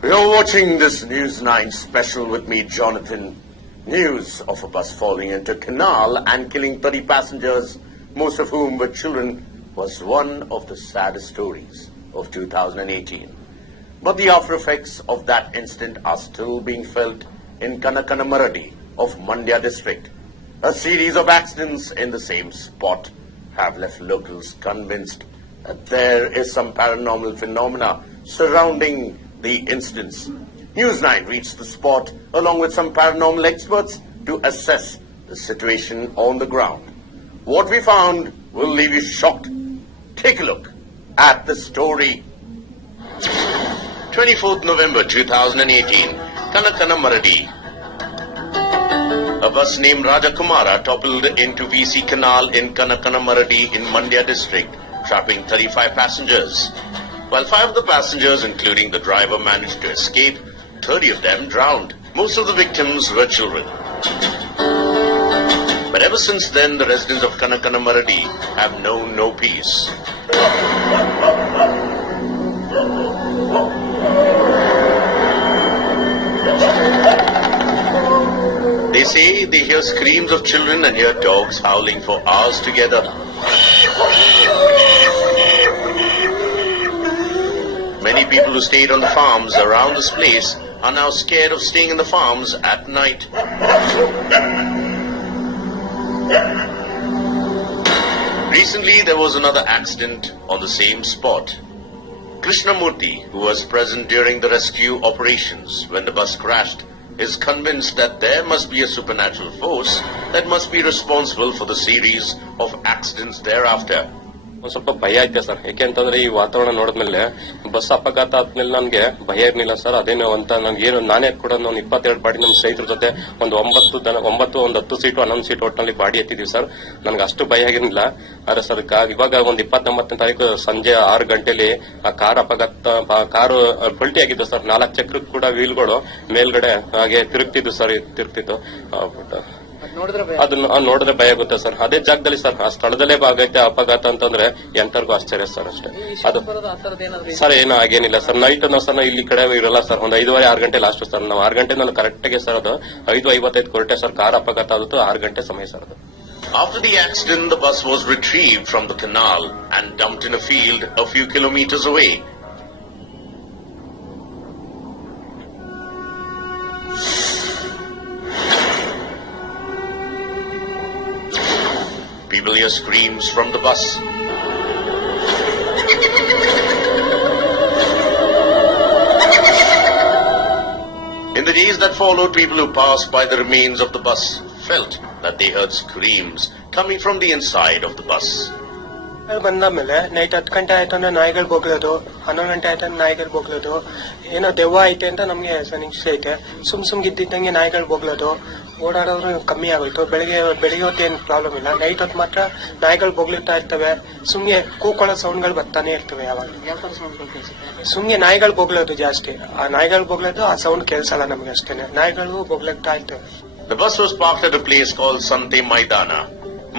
You're watching this News 9 special with me, Jonathan. News of a bus falling into a canal and killing 30 passengers, most of whom were children, was one of the saddest stories of 2018. But the after effects of that incident are still being felt in Kanakanamaradi of Mandya district. A series of accidents in the same spot have left locals convinced that there is some paranormal phenomena surrounding the incidents. News 9 reached the spot along with some paranormal experts to assess the situation on the ground. What we found will leave you shocked. Take a look at the story. 24th November 2018, Kanakanamaradi. A bus named Rajakumara toppled into VC Canal in Kanakanamaradi in Mandya district, trapping 35 passengers. While 5 of the passengers, including the driver, managed to escape, 30 of them drowned. Most of the victims were children. But ever since then, the residents of Kanakanamaradi have known no peace. They say they hear screams of children and hear dogs howling for hours together. Many people who stayed on the farms around this place are now scared of staying in the farms at night. Recently, there was another accident on the same spot. Krishnamurthy, who was present during the rescue operations when the bus crashed, is convinced that there must be a supernatural force that must be responsible for the series of accidents thereafter. ಒಂದು ಸ್ವಲ್ಪ ಭಯ ಐತೆ sir. ಯಾಕೆಂತಂದ್ರೆ ಈ ವಾತಾವರಣ ನೋಡಿದ್ಮೇಲೆ bus ಅಪಘಾತ ಆದ್ಮೇಲೆ ನನ್ಗೆ ಭಯ ಇರ್ಲಿಲ್ಲ ಸರ್. ಅದೇನು ಅಂತ ನನ್ಗೇನು ನಾನೇ ಕೂಡ ಒಂದು 22 ಬಾಡಿ ನಮ್ಮ ಸ್ನೇಹಿತರ ಜೊತೆ ಒಂದು 10 ಸೀಟು 11 ಸೀಟ್ ಒಟ್ಟಿನಲ್ಲಿ ಬಾಡಿ ಎತ್ತಿದೀವಿ ಸರ್. ನನ್ಗೆ ಅಷ್ಟು ಭಯ ಆಗಿರ್ಲಿಲ್ಲ. ಆದ್ರೆ ಸರ್ ಇವಾಗ ಒಂದು 29ನೇ ತಾರೀಕು ಸಂಜೆ 6 ಗಂಟೆಲಿ ಆ ಕಾರು ಪಲ್ಟಿ ಆಗಿದ್ದು ಸರ್. 4 ಚಕ್ರಕ್ಕೆ ಕೂಡ ವೀಲ್ಗಳು ಮೇಲ್ಗಡೆ ಹಾಗೆ ತಿರುಗ್ತಿದ್ದು ಸರ್. ಅದನ್ನ ನೋಡಿದ್ರೆ ಭಯ ಆಗುತ್ತೆ ಸರ್. ಅದೇ ಜಾಗದಲ್ಲಿ ಸರ್, ಆ ಸ್ಥಳದಲ್ಲೇ ಆಗೈತೆ ಅಪಘಾತ ಅಂತಂದ್ರೆ ಎಂತರ್ಗೂ ಆಶ್ಚರ್ಯ ಸರ್. ಅಷ್ಟೇ ಅದು ಸರ್. ಏನೂ ಆಗೇನಿಲ್ಲ ಸರ್. ನೈಟ್ ನಾವು ಇಲ್ಲಿ ಕಡೆ ಇರಲ್ಲ ಸರ್. ಒಂದು 5:30-6 ಗಂಟೆ ಲಾಸ್ಟ್ ಸರ್. ನಾವು 6 ಗಂಟೆ ನಾನು ಕರೆಕ್ಟ್ಗೆ ಸರ್. ಅದು 5:55 ಕೊರಟೆ ಸರ್. ಕಾರ್ ಅಪಘಾತ ಆಗುತ್ತೆ 6 ಗಂಟೆ ಸಮಯ ಸರ್. ಅದು After the accident, the bus was retrieved from the canal and dumped in a field a few kilometers away. People hear screams from the bus. In the days that followed, people who passed by the remains of the bus felt that they heard screams coming from the inside of the bus. ಬಂದಾದ್ಮೇಲೆ night 10 ಗಂಟೆ ಆಯ್ತು ಅಂದ್ರೆ ನಾಯಿಗಳು ಬೋಗ್ಲೋದು, 11 ಗಂಟೆ ಆಯ್ತು ಅಂದ್ರೆ ನಾಯಿಗಳು ಬೋಗ್ಲೋದು. ಏನೋ ದೆವ್ವ ಐತೆ ಅಂತ ನಮ್ಗೆ ನಿಶ್ಚಯ ಐತೆ. ಸುಮ್ ಇದ್ದಿದ್ದಂಗೆ ನಾಯಿಗಳು ಬೋಗ್ಲೋದು. ಓಡಾಡೋರು ಕಮ್ಮಿ ಆಗೋಯ್ತು. ಬೆಳಿಗ್ಗೆ ಹೊತ್ತು ಏನ್ ಪ್ರಾಬ್ಲಮ್ ಇಲ್ಲ. ನೈಟ್ ಹೊತ್ತು ಮಾತ್ರ ನಾಯಿಗಳು ಬೋಗ್ಲಿತಾ ಇರ್ತವೆ. ಸುಮ್ಗೆ ಕೂಕೊಳ್ಳೋ ಸೌಂಡ್ಗಳು ಬರ್ತಾನೆ ಇರ್ತವೆ. ಯಾವಾಗ ಸುಮ್ಗೆ ನಾಯಿಗಳು ಬೋಗ್ಲೋದು ಜಾಸ್ತಿ. ಆ ನಾಯಿಗಳು ಬೋಗ್ಲೋದು, ಆ ಸೌಂಡ್ ಕೇಳಿಸಲ್ಲ ನಮ್ಗೆ ಅಷ್ಟೇನೆ. ನಾಯಿಗಳು ಬೋಗ್ಲತ್ತಾ ಇರ್ತವೆ. The bus was parked at a place called Sante Maidana.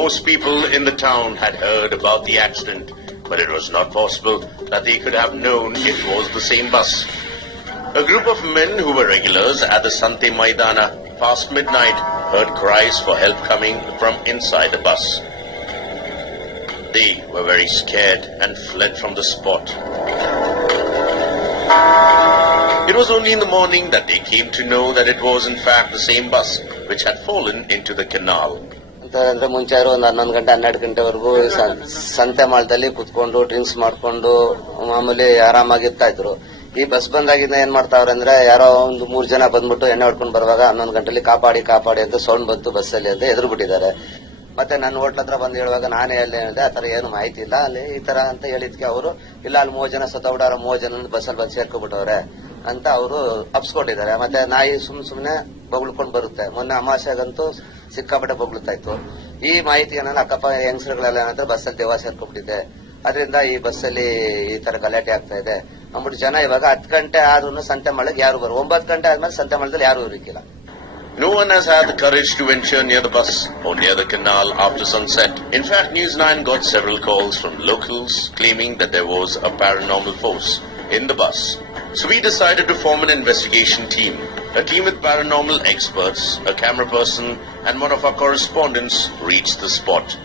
Most people in the town had heard about the accident, but it was not possible that they could have known it was the same bus. A group of men who were regulars at the Sante Maidana past midnight heard cries for help coming from inside the bus. They were very scared and fled from the spot. It was only in the morning that they came to know that it was in fact the same bus which had fallen into the canal. ಅಂದ್ರೆ ಮುಂಚೆ ಒಂದು 11 ಗಂಟೆ 12 ಗಂಟೆವರೆಗೂ ಸಂತೆ ಮಾಳದಲ್ಲಿ ಕುತ್ಕೊಂಡು drinks ಮಾಡ್ಕೊಂಡು ಮಾಮೂಲಿ ಆರಾಮಾಗಿರ್ತಾ ಇದ್ರು. ಈ ಬಸ್ ಬಂದಾಗಿಂದ ಏನ್ ಮಾಡ್ತಾವ್ರೆ ಅಂದ್ರೆ, ಯಾರೋ ಒಂದು 3 ಜನ ಬಂದ್ಬಿಟ್ಟು ಎಣ್ಣೆ ಹೊಡ್ಕೊಂಡು ಬರುವಾಗ 11 ಗಂಟೆಲಿ ಕಾಪಾಡಿ ಅಂತ ಸೌಂಡ್ ಬಂತು ಬಸ್ಸಲ್ಲಿ ಅಂತ ಎದುರು ಬಿಟ್ಟಿದ್ದಾರೆ. ಮತ್ತೆ ನನ್ನ ಹೋಟ್ಲ ಹತ್ರ ಬಂದು ಹೇಳುವಾಗ ನಾನೇ ಹೇಳಿದೆ ಆತರ ಏನು ಮಾಹಿತಿ ಇಲ್ಲ ಅಲ್ಲಿ ಈ ತರ ಅಂತ ಹೇಳಿದ್ಕೆ ಅವರು, ಇಲ್ಲ ಅಲ್ಲಿ 3 ಜನ ಸತ್ತೋಗ್ಬಿಟ್ಟಾರ, 3 ಜನ ಬಸ್ಸಲ್ಲಿ ಬಂದು ಸೇರ್ಕೊಂಡ್ಬಿಟ್ಟವ್ರೆ ಅಂತ ಅವರು ಅಪ್ಸ್ಕೊಟ್ಟಿದ್ದಾರೆ. ಮತ್ತೆ ನಾಯಿ ಸುಮ್ನೆ ಬೊಗಳ್ಕೊಂಡು ಬರುತ್ತೆ. ಮೊನ್ನೆ ಅಮಾವಾಸ್ಯೆಗಂತೂ ಸಿಕ್ಕಾಪಟ್ಟೆ ಬೊಗಳುತ್ತಾ ಇತ್ತು. ಈ ಮಾಹಿತಿಗೆ ನಾನು ಅಕ್ಕಪ್ಪ ಹೆಂಗಸರುಗಳೆಲ್ಲ ಏನಂದ್ರೆ ಬಸ್ಸಲ್ಲಿ ದೆವ್ವ ಸೇರ್ಕೊಂಡ್ಬಿಟ್ಟಿದೆ, ಅದರಿಂದ ಈ ಬಸ್ಸಲ್ಲಿ ಈ ತರ ಗಲಾಟೆ ಆಗ್ತಾ ಇದೆ ಅಂದ್ಬಿಟ್ಟು ಜನ ಇವಾಗ 10 ಗಂಟೆ ಆದ್ರೂ ಸಂತೆ ಮಾಡಕ್ಕೆ ಯಾರು 9 ಗಂಟೆ ಆದ್ಮೇಲೆ ಸಂತೆ ಮಾಡದಲ್ಲಿ ಯಾರು ಇರಕ್ಕಿಲ್ಲ. No one has had the courage to venture near the bus or near the canal after sunset. In fact, News 9 got several calls from locals claiming that there was a paranormal force in the bus. So we decided to form an investigation team. A team with paranormal experts, a camera person, and one of our correspondents reached the spot.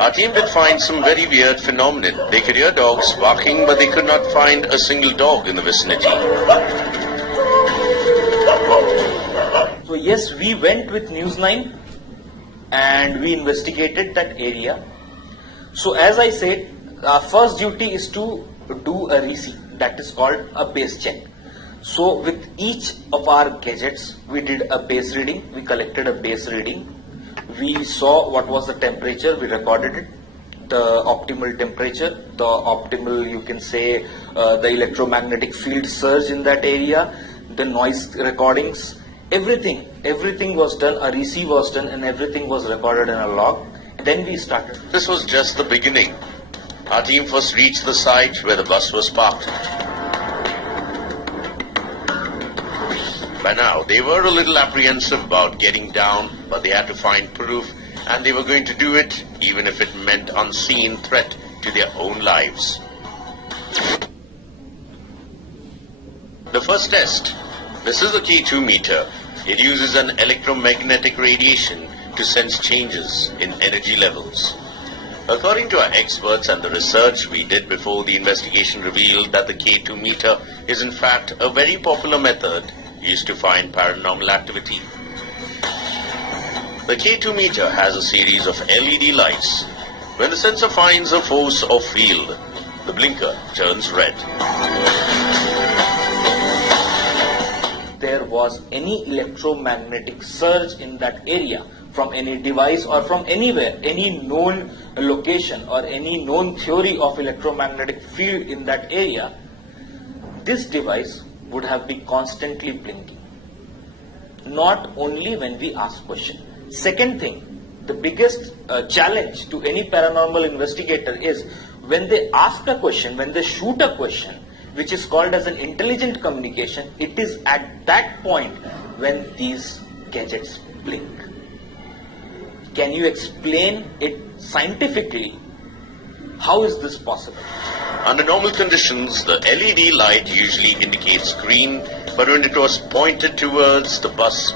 Our team did find some very weird phenomenon. They could hear dogs barking, but they could not find a single dog in the vicinity. So yes, we went with News 9 and we investigated that area. So as I said, our first duty is to do a receipt, that is called a base check. So with each of our gadgets, we did a base reading, we collected a base reading. We saw what was the temperature, we recorded it, the optimal temperature, the optimal, you can say, the electromagnetic field surge in that area, the noise recordings, everything was done, a receipt was done, and everything was recorded in a log. Then we started. This was just the beginning. Our team first reached the site where the bus was parked. By now, they were a little apprehensive about getting down, but they had to find proof, and they were going to do it even if it meant unseen threat to their own lives. The first test. This is the K2 meter. It uses an electromagnetic radiation to sense changes in energy levels. According to our experts and the research we did before the investigation revealed that the K2 meter is in fact a very popular method used to find paranormal activity. The K2 meter has a series of LED lights. When the sensor finds a force or field, the blinker turns red. There was any electromagnetic surge in that area from any device or from anywhere, any known location or any known theory of electromagnetic field in that area, this device would have been constantly blinking. Not only when we ask question. Second thing, the biggest challenge to any paranormal investigator is when they ask a question, when they shoot a question, which is called as an intelligent communication, it is at that point when these gadgets blink. Can you explain it scientifically? How is this possible? Under normal conditions, the LED light usually indicates green, but when it was pointed towards the bus,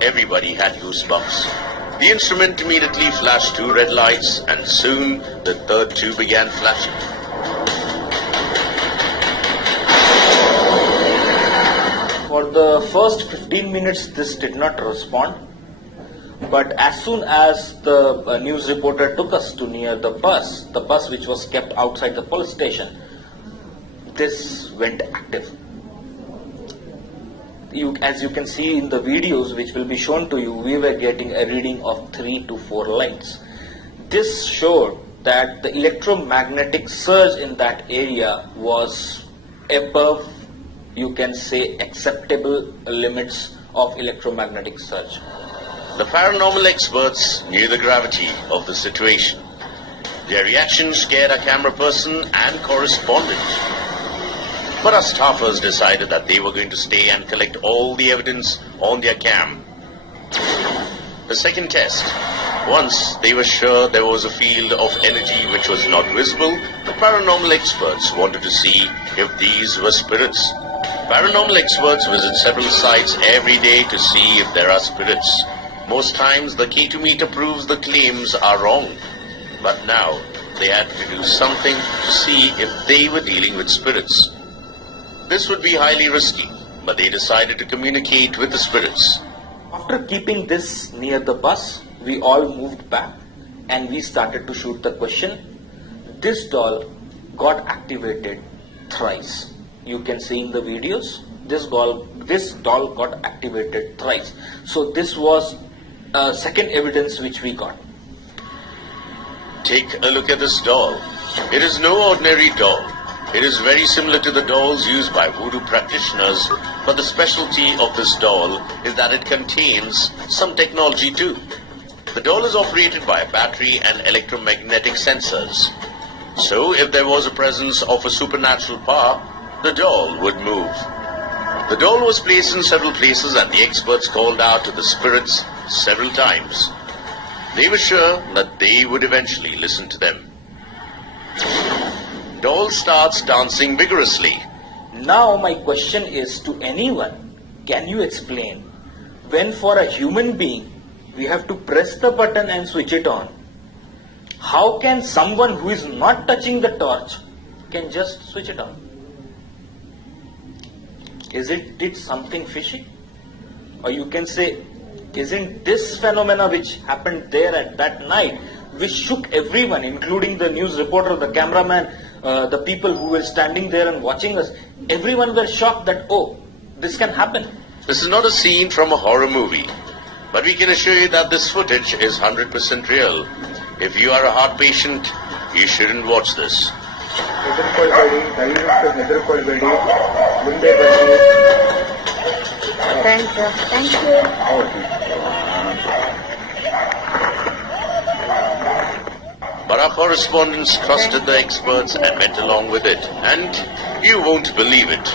everybody had goosebumps. The instrument immediately flashed 2 red lights, and soon the third 2 began flashing. For the first 15 minutes, this did not respond. But as soon as the news reporter took us to near the bus which was kept outside the police station, this went active. As you can see in the videos which will be shown to you, we were getting a reading of 3 to 4 lights. This showed that the electromagnetic surge in that area was above, you can say, acceptable limits of electromagnetic surge. The paranormal experts knew the gravity of the situation. Their reaction scared our camera person and correspondent. But our staffers decided that they were going to stay and collect all the evidence on their cam. The second test. Once they were sure there was a field of energy which was not visible, the paranormal experts wanted to see if these were spirits. Paranormal experts visit several sites every day to see if there are spirits. Most times the K2 meter proves the claims are wrong. But now they had to do something to see if they were dealing with spirits. This would be highly risky, but they decided to communicate with the spirits. After keeping this near the bus, we all moved back and we started to shoot the question. This doll got activated thrice. You can see in the videos, this doll got activated thrice. So this was second evidence which we got. Take a look at this doll. It is no ordinary doll. It is very similar to the dolls used by voodoo practitioners, but the specialty of this doll is that it contains some technology too. The doll is operated by a battery and electromagnetic sensors. So if there was a presence of a supernatural power, the doll would move. The doll was placed in several places and the experts called out to the spirits several times. They were sure that they would eventually listen to them. Doll starts dancing vigorously. Now my question is to anyone, can you explain when for a human being we have to press the button and switch it on, how can someone who is not touching the torch can just switch it on? Isn't it something fishy? Or you can say, isn't this phenomena which happened there at that night, which shook everyone, including the news reporter, the cameraman, the people who were standing there and watching us, everyone were shocked that, oh, this can happen. This is not a scene from a horror movie, but we can assure you that this footage is 100% real. If you are a heart patient, you shouldn't watch this. Thank you. But our correspondents trusted the experts and went along with it. And you won't believe it.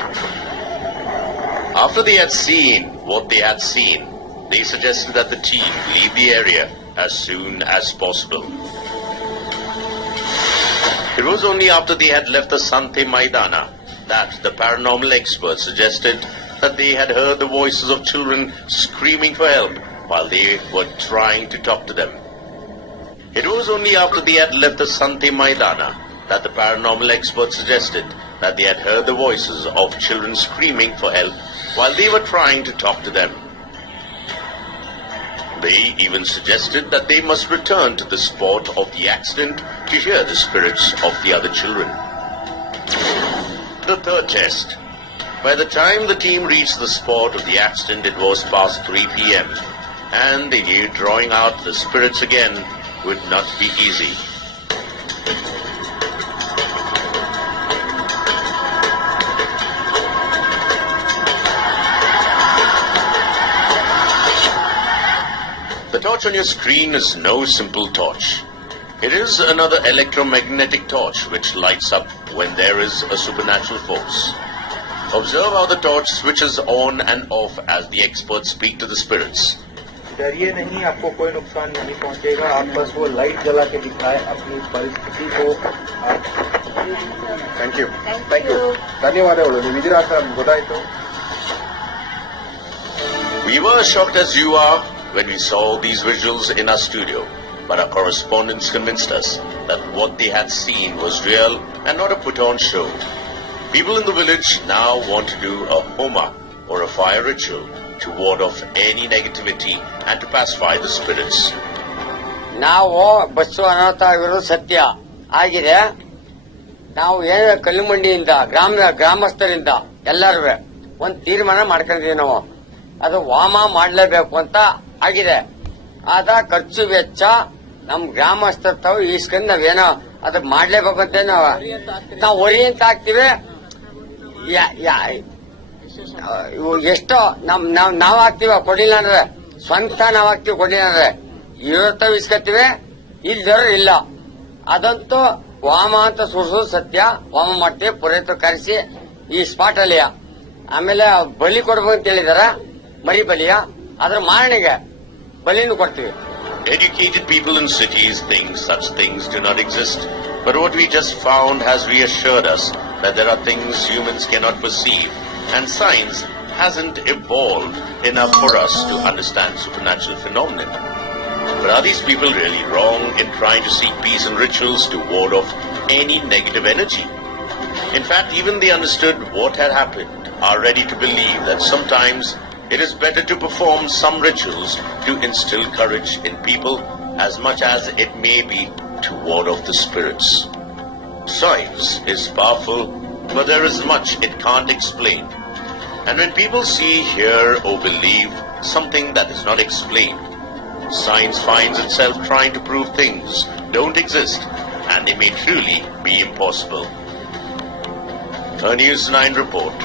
After they had seen what they had seen, they suggested that the team leave the area as soon as possible. It was only after they had left the Sante Maidana that the paranormal experts suggested that they had heard the voices of children screaming for help while they were trying to talk to them. It was only after they had left the Sante Maidana that the paranormal experts suggested that they had heard the voices of children screaming for help while they were trying to talk to them. They even suggested that they must return to the spot of the accident to hear the spirits of the other children. The third test. By the time the team reached the spot of the accident, it was past 3 p.m. and they knew drawing out the spirits again would not be easy. The torch on your screen is no simple torch. It is another electromagnetic torch which lights up when there is a supernatural force. Observe how the torch switches on and off as the experts speak to the spirits. डरिए नहीं, आपको कोई नुकसान नहीं पहुंचेगा. आप बस वो लाइट जला के दिखाएं अपनी परिस्थिति को. Thank you. ಧನ್ಯವಾದಗಳು. ನೀವು ಇದೀರಾ ಅಂತ ನಮ್ಗೆ ಗೊತ್ತಾಯ್ತು. We were as shocked as you are when we saw these visuals in our studio, but our correspondents convinced us that what they had seen was real and not a put-on show. People in the village now want to do a homa or a fire ritual to ward off any negativity and to pacify the spirits. ನಾವು bus ಅನಾಹುತ ಆಗಿರೋದು ಸತ್ಯ ಆಗಿದೆ. ನಾವು ಏನು ಕಲ್ಲುಮಂಡಿಯಿಂದ ಗ್ರಾಮಸ್ಥರಿಂದ ಎಲ್ಲರೂ ಒಂದು ತೀರ್ಮಾನ ಮಾಡ್ಕೊಂಡಿದೀವಿ. ನಾವು ಅದು ವಾಮ ಮಾಡಲೇಬೇಕು ಅಂತ ಆಗಿದೆ. ಆದ ಖರ್ಚು ವೆಚ್ಚ ನಮ್ ಗ್ರಾಮಸ್ಥರ ತಾವು ಈಸ್ಕೊಂಡು ನಾವೇನೋ ಅದು ಮಾಡ್ಲೇಬೇಕು ಅಂತ ನಾವು ಒರಿ ಅಂತ ಹಾಕ್ತಿವಿ. ಎಷ್ಟೋ ನಾವ್ ಹಾಕ್ತಿವ ಕೊಡ್ಲಿಲ್ಲ ಅಂದ್ರೆ ಸ್ವಂತ ನಾವ್ ಹಾಕ್ತಿವಿ. ಕೊಡ್ಲಿಲ್ಲ ಅಂದ್ರೆ ಇರುತ್ತವ ಇಸ್ಕತ್ತೀವಿ, ಇಲ್ದವ್ರು ಇಲ್ಲ. ಅದಂತೂ ವಾಮ ಅಂತ ಸುರ್ಸೋದು ಸತ್ಯ. ವಾಮ ಮಾಡ್ತೀವಿ, ಪುರೋಹಿತರು ಕರೆಸಿ ಈ ಸ್ಪಾಟ್ ಅಲ್ಲಿ. ಆಮೇಲೆ ಬಲಿ ಕೊಡ್ಬೇಕು ಅಂತ ಹೇಳಿದಾರ, ಮರಿ ಬಲಿಯ. ಅದ್ರ ಮಾರಣಿಗೆ ಬಲಿನೂ ಕೊಡ್ತೀವಿ. Educated people in cities think such things do not exist. But what we just found has reassured us that there are things humans cannot perceive, and science hasn't evolved enough for us to understand supernatural phenomena. But are these people really wrong in trying to seek peace and rituals to ward off any negative energy? In fact, even they understood what had happened, are ready to believe that sometimes it is better to perform some rituals to instill courage in people as much as it may be to ward off the spirits. Science is powerful, but there is much it can't explain. And when people see, hear, or believe something that is not explained, science finds itself trying to prove things don't exist, and they may truly be impossible. A News 9 report.